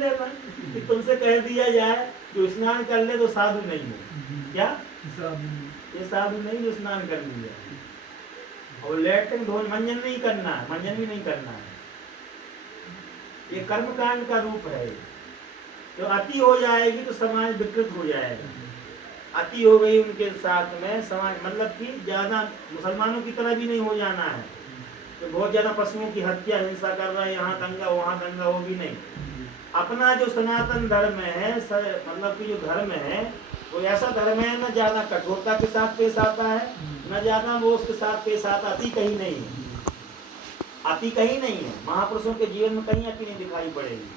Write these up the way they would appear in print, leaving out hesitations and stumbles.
लेना कि तुमसे कह दिया जाए कि स्नान कर ले तो साधु नहीं है। क्या ये साधु नहीं जो स्नान कर लिया। और लेटरिन धोन मंजन नहीं करना है, मंजन भी नहीं करना है। ये कर्मकांड का रूप है। तो अति हो जाएगी तो समाज विकृत हो जाएगा। अति हो गई उनके साथ में समाज, मतलब कि ज्यादा मुसलमानों की तरह भी नहीं हो जाना है तो बहुत ज्यादा पशुओं की हत्या हिंसा कर रहा है, यहाँ दंगा वहाँ दंगा, वो भी नहीं। अपना जो सनातन धर्म है, मतलब कि जो धर्म है वो ऐसा धर्म है, न ज्यादा कठोरता के साथ पेश आता है, न ज्यादा वो उसके साथ पेश आता। अति कहीं नहीं है, अति कहीं नहीं है। महापुरुषों के जीवन में कहीं अति नहीं दिखाई पड़ेगी।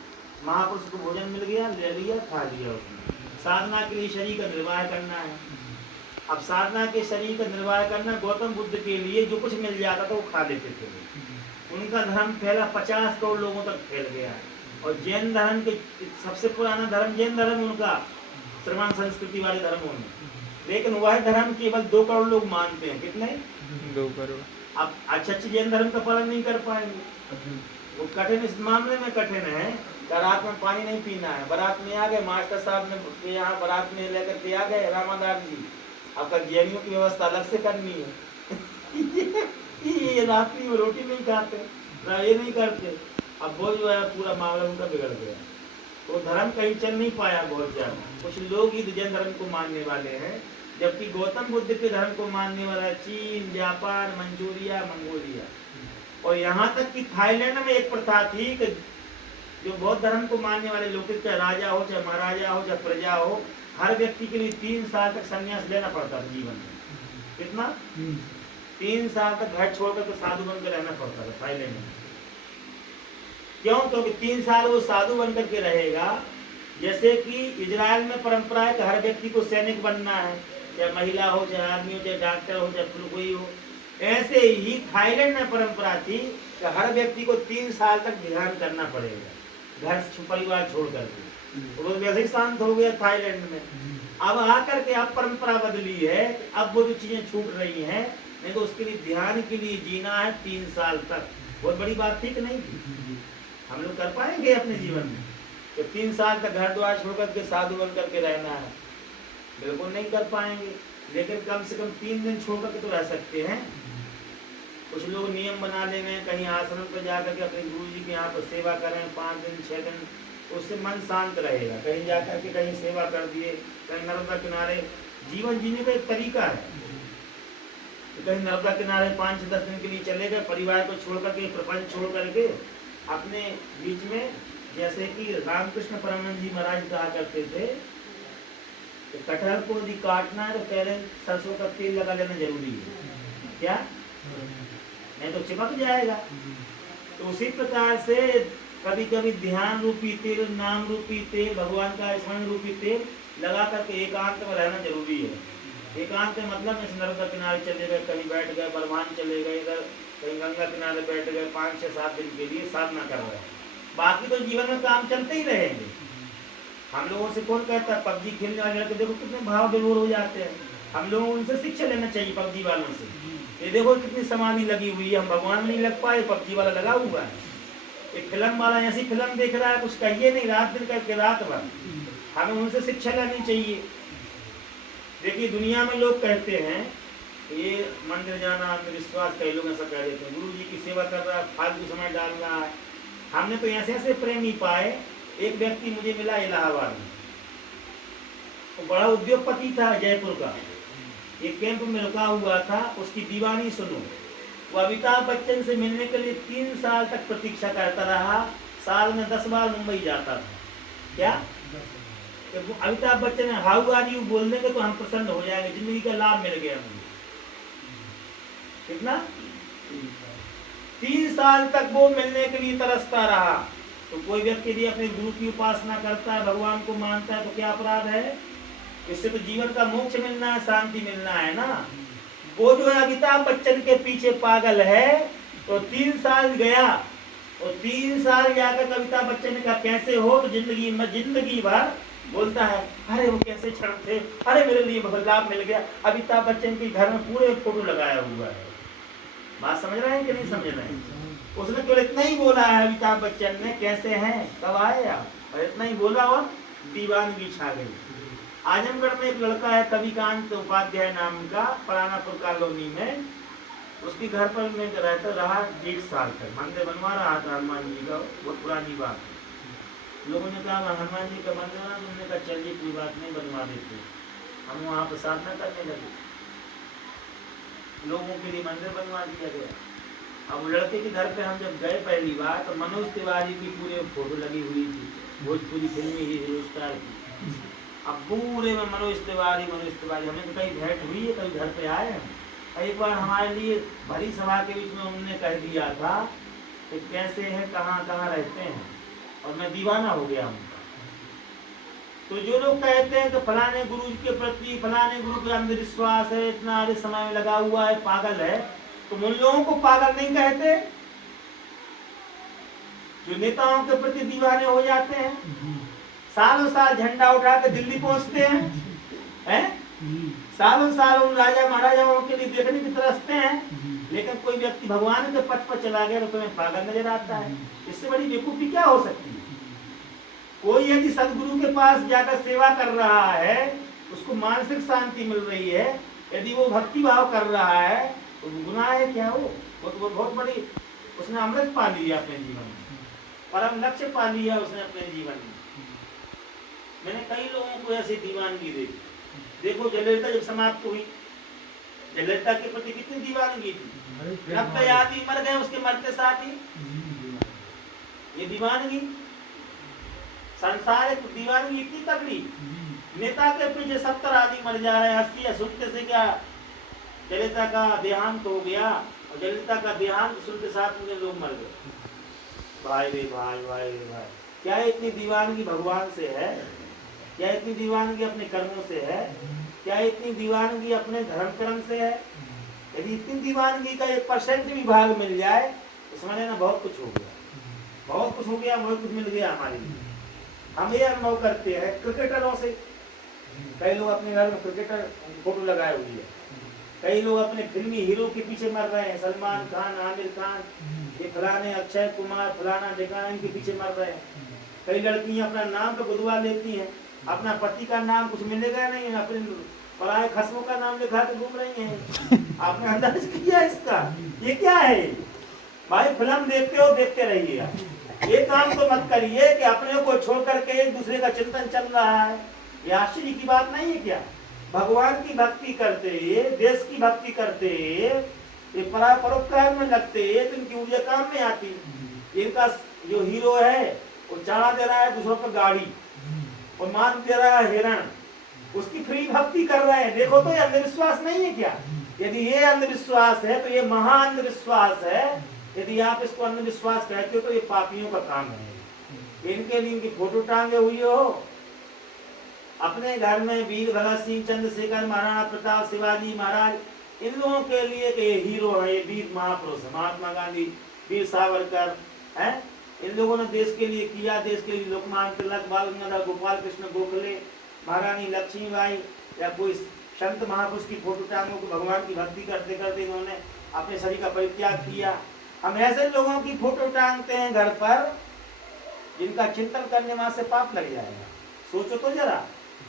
महापुरुष को भोजन मिल गया, ले लिया, खा लिया उसने। साधना के लिए शरीर का निर्वाह करना है। अब साधना के शरीर का निर्वाह करना, गौतम बुद्ध के लिए जो कुछ मिल जाता था वो खा लेते थे। उनका धर्म फैला 50 करोड़ लोगों तक फैल गया। और जैन धर्म के सबसे पुराना धर्म जैन धर्म, उनका श्रमण संस्कृति वाले धर्मों में, लेकिन वह धर्म केवल 2 करोड़ लोग मानते हैं। कितने? 2 करोड़। अब अच्छे जैन धर्म का पालन नहीं कर पाएंगे। वो कठिन इस मामले में कठिन है, रात में पानी नहीं पीना है। बारात में आ गए, मास्टर साहब ने यहाँ बारात में लेकर के आ गए रामादास जी, आपका जैनियों की व्यवस्था अलग से करनी है। ये रात्रि में रोटी नहीं खाते, ये नहीं करते। अब वो जो है पूरा मामला उनका बिगड़ गया। तो धर्म कहीं चल नहीं पाया बहुत ज्यादा। कुछ लोग ही जैन धर्म को मानने वाले हैं, जबकि गौतम बुद्ध के धर्म को मानने वाला चीन, जापान, मंचूरिया, मंगोलिया और यहाँ तक कि थाईलैंड में एक प्रथा थी कि जो बौद्ध धर्म को मानने वाले लोग, चाहे राजा हो, चाहे महाराजा हो, चाहे प्रजा हो, हर व्यक्ति के लिए 3 साल तक संन्यास लेना पड़ता था जीवन में। कितना? 3 साल तक घर छोड़कर तो साधु बनकर रहना पड़ता था थाईलैंड में। क्यों? क्योंकि 3 साल वो साधु बनकर के रहेगा। जैसे कि इजराइल में परंपरा है कि हर व्यक्ति को सैनिक बनना है, चाहे महिला हो, चाहे आदमी हो, चाहे डॉक्टर हो, चाहे कोई हो। ऐसे ही थाईलैंड में परंपरा थी कि हर व्यक्ति को 3 साल तक ध्यान करना पड़ेगा घर परिवार छोड़ करके। तो वो वैसे ही शांत हो गया थाईलैंड में। अब आकर के अब परंपरा बदली है, अब वो जो चीजें छूट रही हैं, नहीं तो उसके लिए ध्यान के लिए जीना है 3 साल तक। बहुत बड़ी बात थी कि नहीं थी? हम लोग कर पाएंगे अपने जीवन में तो 3 साल तक घर द्वार छोड़ करके साधु बन करके रहना है? बिल्कुल नहीं कर पाएंगे, लेकिन कम से कम 3 दिन छोड़ करके तो रह सकते हैं। कुछ लोग नियम बना ले में कहीं आश्रम पर जाकर के अपने गुरु जी के यहाँ पर सेवा करें 5 दिन 6 दिन, उससे मन शांत रहेगा। कहीं जाकर के कहीं सेवा कर दिए, कहीं नर्मदा किनारे, जीवन जीने का एक तरीका है। तो कहीं नर्मदा किनारे 5 से 10 दिन के लिए चले गए, परिवार को छोड़ करके, प्रपंच छोड़ करके अपने बीच में। जैसे कि रामकृष्ण परमहंस जी महाराज कहा करते थे कि कटहल को यदि काटना है तो पहले सरसों का तेल लगा लेना जरूरी है। क्या? नहीं तो चिपक जाएगा। तो उसी प्रकार से कभी कभी ध्यान रूपी तेल, नाम रूपी तेल, भगवान का स्मरण रूपी तेल लगा करके एकांत में रहना जरूरी है। एकांत मतलब इस नर्मदा किनारे चले गए, कहीं बैठ गए, बलवान चले गए, इधर कहीं गंगा किनारे बैठ गए, 5 से 7 दिन के लिए साधना कर रहे हैं। बाकी तो जीवन में काम चलते ही रहेंगे। हम लोगों से कौन कहता है पबजी खेलने वाले लड़के देखो कितने भाव विभोर हो जाते हैं। हम लोगों को उनसे शिक्षा लेना चाहिए पबजी वालों से। ये देखो कितनी समाधि लगी हुई है, हम भगवान नहीं लग पाए, पबजी वाला लगा हुआ है। एक फिल्म वाला ऐसी फिल्म देख रहा है, कुछ कहिए नहीं, रात दिन करके रात भर। हमें उनसे शिक्षा लेनी चाहिए। देखिए दुनिया में लोग कहते हैं ये मंदिर जाना अंधविश्वास, कई लोग ऐसा कह देते हैं, गुरु जी की सेवा कर रहा है, फालतू समय डाल रहा है। हमने तो ऐसे ऐसे प्रेमी पाए। एक व्यक्ति मुझे मिला इलाहाबाद में, तो बड़ा उद्योगपति था जयपुर का, एक कैंप में रुका हुआ था। उसकी दीवानी सुनो, वो अमिताभ बच्चन से मिलने के लिए 3 साल तक प्रतीक्षा करता रहा। साल में 10 बार मुंबई जाता था। क्या? Amitabh Bachchan how are you बोल देंगे तो हम प्रसन्न हो जाएंगे, जिंदगी का लाभ मिल गया मुझे। कितना? 3 साल तक वो मिलने के लिए तरसता रहा। तो कोई व्यक्ति यदि अपने गुरु की उपासना करता है, भगवान को मानता है, तो क्या अपराध है? इससे तो जीवन का मोक्ष मिलना है, शांति मिलना है ना। वो जो है अमिताभ बच्चन के पीछे पागल है, तो 3 साल गया और 3 साल जाकर अमिताभ बच्चन ने कहा कैसे हो, तो जिंदगी भर बोलता है अरे वो कैसे क्षण थे, अरे मेरे लिए बहुत लाभ मिल गया। अमिताभ बच्चन के घर में पूरे फोटो लगाया हुआ है। बात समझ रहे हैं कि नहीं समझ रहे हैं? उसने केवल इतना ही बोला है अमिताभ बच्चन ने, कैसे हैं, कब आए आप, और इतना ही बोला और दीवानगी छा गई। आजमगढ़ में एक लड़का है कविकांत उपाध्याय नाम का, परानापुर कॉलोनी में, उसके घर पर मैं रहता रहा 1.5 साल तक। मंदिर बनवा रहा था हनुमान जी का, बहुत पुरानी बात है। लोगों ने कहा हनुमान जी का मंदिर बना, तुमने कहा चलिए कोई बात नहीं बनवा देते। हम वहाँ पर साधना करने लगे, लोगों के लिए मंदिर बनवा दिया गया। अब लड़के के घर पे हम जब गए पहली बार तो मनोज तिवारी की पूरे फोटो लगी हुई थी, भोजपुरी फिल्मी हीरो स्टार की। अब पूरे में मनोज तिवारी हमने तो कहीं भेंट हुई है, कभी घर पे आए हैं। एक बार हमारे लिए भरी सभा के बीच में उन्होंने कह दिया था कि कैसे हैं, कहाँ कहाँ रहते हैं, और मैं दीवाना हो गया उनका। तो जो लोग कहते हैं कि फलाने गुरु के प्रति, फलाने गुरु पे अंधविश्वास है, इतना आधे समय में लगा हुआ है, पागल है, तो उन लोगों को पागल नहीं कहते जो नेताओं के प्रति दीवाने हो जाते हैं, सालों साल झंडा उठा के दिल्ली पहुंचते हैं, सालों साल उन राजा महाराजाओं के लिए देखने की तरसते हैं, लेकिन कोई व्यक्ति भगवान के पथ पर चला गया तो तुम्हें पागल नजर आता है। इससे बड़ी बेवकूफी क्या हो सकती है? कोई यदि सदगुरु के पास जाकर सेवा कर रहा है, उसको मानसिक शांति मिल रही है, यदि वो भक्ति भाव कर रहा है तो गुनाह है क्या? वो बहुत बड़ी, उसने अमृत पा लिया अपने जीवन में, परम लक्ष्य पा लिया उसने अपने जीवन में। मैंने कई लोगों को ऐसी दीवानगी देखी। देखो जयललिता जब समाप्त हुई, जयललिता के प्रति कितनी दीवानगी थी, 90 आदमी मर गए उसके मरते साथ ही। ये दीवानगी, संसार एक दीवानगी इतनी तगड़ी। नेता के पीछे 70 आदमी मर जा रहे हैं, 80 सुनते से क्या जयललिता का देहांत हो गया, और जयललिता का देहांत सुनते साथ में लोग मर गए। भाई रे भाई, भाई रे भाई, क्या इतनी दीवानगी भगवान से है? क्या इतनी दीवानगी अपने कर्मों से है? क्या इतनी दीवानगी अपने धर्म कर्म से है? यदि इतनी दीवानगी का 1% भी भाग मिल जाए तो समझ लेना बहुत कुछ हो गया, बहुत कुछ हो गया, बहुत कुछ मिल गया हमारे लिए। हम ये अनुभव करते हैं क्रिकेटरों से। कई लोग अपने घर में क्रिकेटर फोटो लगाए हुई है, कई लोग अपने फिल्मी हीरो के पीछे मर रहे हैं, सलमान खान, आमिर खान, ये फलाने अक्षय कुमार, फलाना ढिकाना, इनके पीछे मर रहे हैं। कई लड़कियां अपना नाम तो गुदवा लेती हैं, अपना पति का नाम कुछ मिलेगा नहीं, अपने पराए खसमों का नाम लिखा के घूम रही हैं। आपने अंदाज किया इसका? ये क्या है भाई? फिल्म देखते हो, देखते रहिएगा, ये काम तो मत करिए कि अपने को छोड़ करके एक दूसरे का चिंतन चल रहा है। ये आश्चर्य की बात नहीं है क्या? भगवान की भक्ति करते, देश की भक्ति करते, ये परोपकार में लगते, तो इनकी ऊर्जा काम में आती। इनका जो हीरो है वो चढ़ा दे रहा है दूसरों पर गाड़ी और मार दे रहा है हिरण, उसकी फ्री भक्ति कर रहे हैं। देखो तो ये अंधविश्वास नहीं है क्या? यदि ये अंधविश्वास है तो ये महा अंधविश्वास है। यदि आप इसको अंधविश्वास कहते हो तो ये पापियों का काम है। इनके लिए इनकी फोटो टांगे हुई हो, अपने घर में वीर भगत सिंह, चंद्रशेखर, महाराणा प्रताप, शिवाजी महाराज, इन लोगों के लिए कि ये हीरो है, ये वीर महापुरुष, महात्मा गांधी, वीर सावरकर है, इन लोगों ने देश के लिए किया। देश के लिए लोकमान्य तिलक, बाल गंगाधर, गोपाल कृष्ण गोखले, महारानी लक्ष्मीबाई या कोई संत महापुरुष की फोटो टांगों को भगवान की भक्ति करते करते इन्होंने अपने शरीर का परित्याग किया। हम ऐसे लोगों की फोटो टांगते हैं घर पर जिनका चिंतन करने वहां से पाप लग जाएगा। सोचो तो जरा,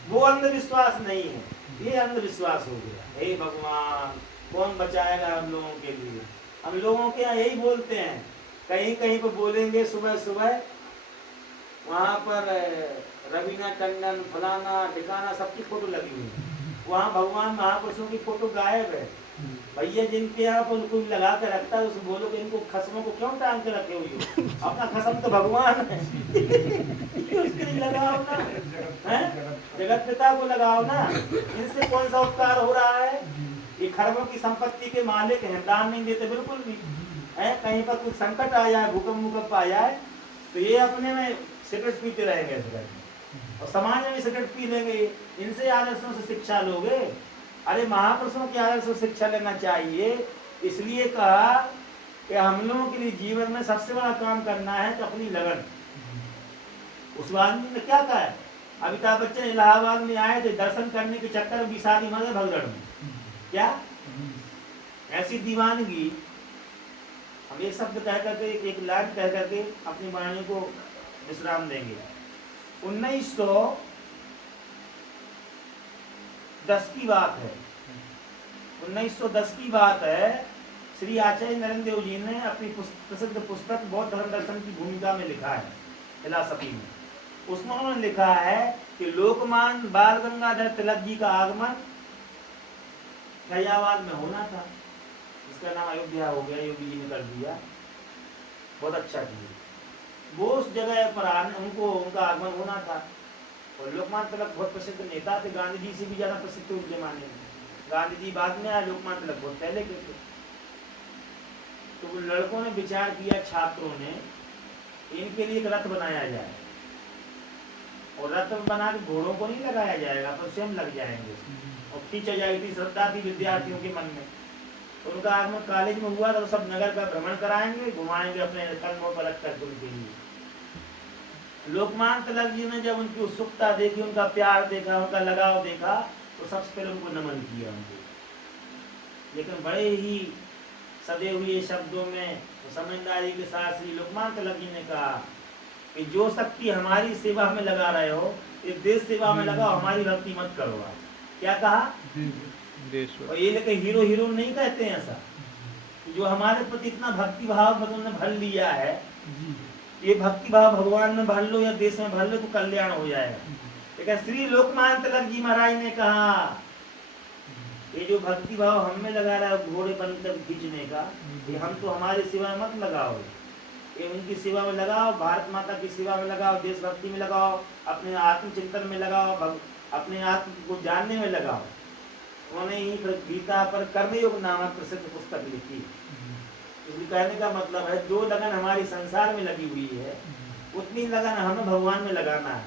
वो अंधविश्वास नहीं है, ये अंधविश्वास हो गया। हे भगवान, कौन बचाएगा हम लोगों के लिए? हम लोगों के यहाँ यही बोलते हैं, कहीं कहीं पर बोलेंगे सुबह सुबह वहाँ पर रवीना टंडन, फलाना ढिकाना, सबकी फोटो लगी हुई है। वहाँ भगवान महापुरुषों की फोटो गायब है। भैया जिनके यहाँ पर उनको लगा के रखता है, उसको बोलो कि इनको खसमों को क्यों टांग के रखे हुई हो? अपना खसम तो भगवान है उसके लिए लगाओ ना, हैं? जगत पिता को लगाओ ना। इनसे कौन सा उपकार हो रहा है? ये खरबों की संपत्ति के मालिक हैं, दान नहीं देते बिल्कुल भी है। कहीं पर कुछ संकट आ जाए, भूकंप आ जाए, तो ये अपने में सिगरेट पीते रहेंगे और समाज में भी सिगरेट पी लेंगे। इनसे आदर्शों से शिक्षा लोगे? अरे महापुरुषों के आदर्शों से शिक्षा लेना चाहिए। इसलिए कहा कि हम लोगों के लिए जीवन में सबसे बड़ा काम करना है कि अपनी लगन। उस आदमी ने क्या कहा है? अमिताभ बच्चन इलाहाबाद में आए थे, दर्शन करने के चक्कर में शादी मर गए भगदड़ में। क्या ऐसी दीवानगी? हम एक शब्द कह करके, एक लाइन कह करके अपनी वाणी को विश्राम देंगे। 1910 की बात है, 1910 की बात है। श्री आचार्य नरेंद्र देव जी ने अपनी प्रसिद्ध पुस्तक बौद्ध धर्म दर्शन की भूमिका में लिखा है, फिलॉसफी में। उसमें उन्होंने लिखा है कि लोकमान्य बाल गंगाधर तिलक जी का आगमन फैजाबाद में होना था, इसका नाम अयोध्या हो गया, योगी जी ने कर दिया, बहुत अच्छा किया। वो उस जगह पर आने उनका आगमन होना था। और लोकमान्य तिलक बहुत प्रसिद्ध नेता थे, गांधी जी से भी ज्यादा प्रसिद्ध थे उस जमाने में। गांधी जी बाद में आए, लोकमान्य तिलक बहुत पहले के थे। तो वो लड़कों ने विचार किया, छात्रों ने, इनके लिए एक रथ बनाया जाए। और रथ बना के घोड़ों को नहीं लगाया जाएगा, पर स्वयं लग जाएंगे और खींचा जाएगी। श्रद्धा थी विद्यार्थियों के मन में। उनका आगमन कॉलेज में हुआ तो सब नगर का भ्रमण कराएंगे, घुमाएंगे अपने कदमों पर रख करके उनके लिए। लोकमान्य तिलक जी ने जब उनकी उत्सुकता देखी, उनका प्यार देखा, उनका लगाव देखा, तो सबसे पहले उनको नमन किया उनको। लेकिन बड़े ही सदे हुए शब्दों में समझदारी के साथ श्री लोकमान्य तिलक जी ने कहा कि जो शक्ति हमारी सेवा में लगा रहे हो, इस देश सेवा में लगाओ, हमारी भक्ति मत करो। क्या कहा? और ये लेकर हीरो हीरो नहीं कहते हैं ऐसा, जो हमारे प्रति इतना भक्ति भाव उन्होंने भर लिया है, ये भक्ति भाव भगवान में भर लो या देश में भर लो तो कल्याण हो जाएगा। लेकिन श्री लोकमान्य तिलक जी महाराज ने कहा ये जो भक्ति भाव हम में लगा रहा है घोड़े बनकर खींचने का, ये हम तो हमारी सेवा में मत लगाओ, ये उनकी सेवा में लगाओ, भारत माता की सेवा में लगाओ, देशभक्ति में लगाओ, अपने आत्मचिंतन में लगाओ, अपने आत्म को जानने में लगाओ। उन्होंने ही गीता पर कर्मयोग नामक प्रसिद्ध पुस्तक लिखी। इसलिए कहने का मतलब है जो लगन हमारी संसार में लगी हुई है, उतनी लगन हमें भगवान में लगाना है।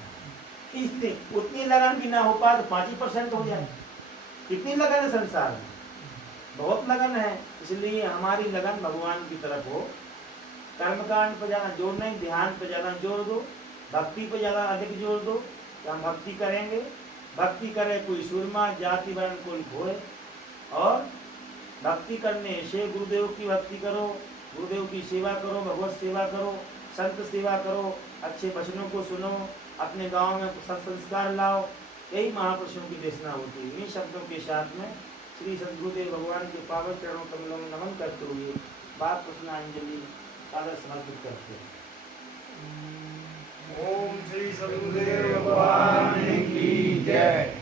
इसलिए उतनी लगन भी ना हो पाए तो 5% हो जाए। कितनी लगन है संसार में? बहुत लगन है। इसलिए हमारी लगन भगवान की तरफ हो। कर्मकांड पर ज्यादा जोर नहीं, ध्यान पर ज्यादा जोर दो, भक्ति पर ज्यादा अधिक जोर दो। तो हम भक्ति करेंगे, भक्ति करे कोई सूरमा, जाति वर्ण कोई भोय। और भक्ति करने से गुरुदेव की भक्ति करो, गुरुदेव की सेवा करो, भगवत सेवा करो, संत सेवा करो, अच्छे वचनों को सुनो, अपने गांव में संस्कार लाओ। यही महापुरुषों की देशना होती है। इन शब्दों के साथ में श्री सद्गुरुदेव भगवान के पावन चरणों कमलों में नमन करते हुए बात पुष्पांजलि सादर समर्पित करते हैं। ओम श्री सद्गुरुदेव भगवान की जय।